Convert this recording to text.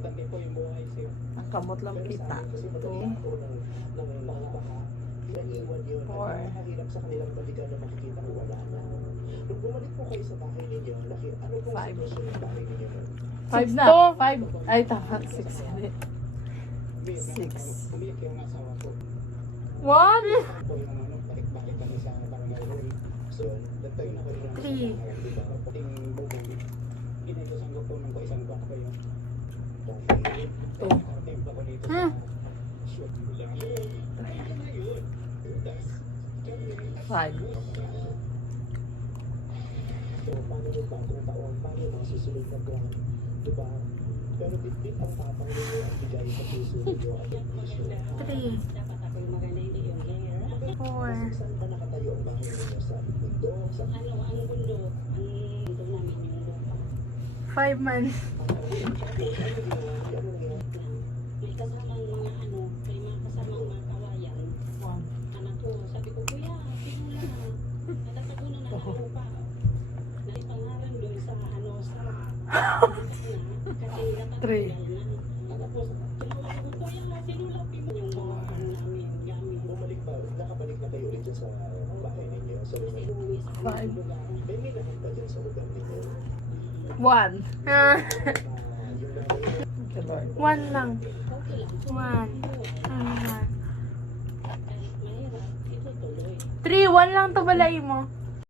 Ang kamot lang kita. 2, 4. Nakahirap sa kanilang balikan na makikita ko wala na. Nung bumalik po kayo sa bahay ninyo, ano po ang sitwasyon ng bahay ninyo? 5 na. 5. Ay, tama. 6. 6. Umiyak yung asawa ko. 1. Po yung bakit kami sa barangay hall. So, nagtayo na ko rin. 3. Pating bubong. Ginagasanggap po ng isang buwan ko yun. Templa ko dito sa shoot. 5. So, paano yung bagong taon? Paano yung mga susunod na buwan? Diba? Pero bit-bit ang tapang ninyo at bigay sa puso ninyo at puso. 3. 4. Saan ba nakatayo ang bahay ninyo? Sa bundok? Sa Ang bundok. Ang namin yung lupa. 5 man. May kasamang mga may mga kasamang mga kawayan. Anak ko, sabi ko, kuya, pinula na. Natatagunan na ako pa. Naipangalan doon sa kasi Three. Tapos, tinawag ko, kuya, tinulak mo yung mga namin gamit. bumalik pa, nakabalik na kayo rin dyan sa bahay ninyo. So, Kasi umuwi sa Five. lugar. may minahal ba dyan sa lugar ninyo? 1. Yung nangyayari, 1 lang. Okay lang. 1. Mahirap. Ito tuloy. 3. 1 lang to balay mo.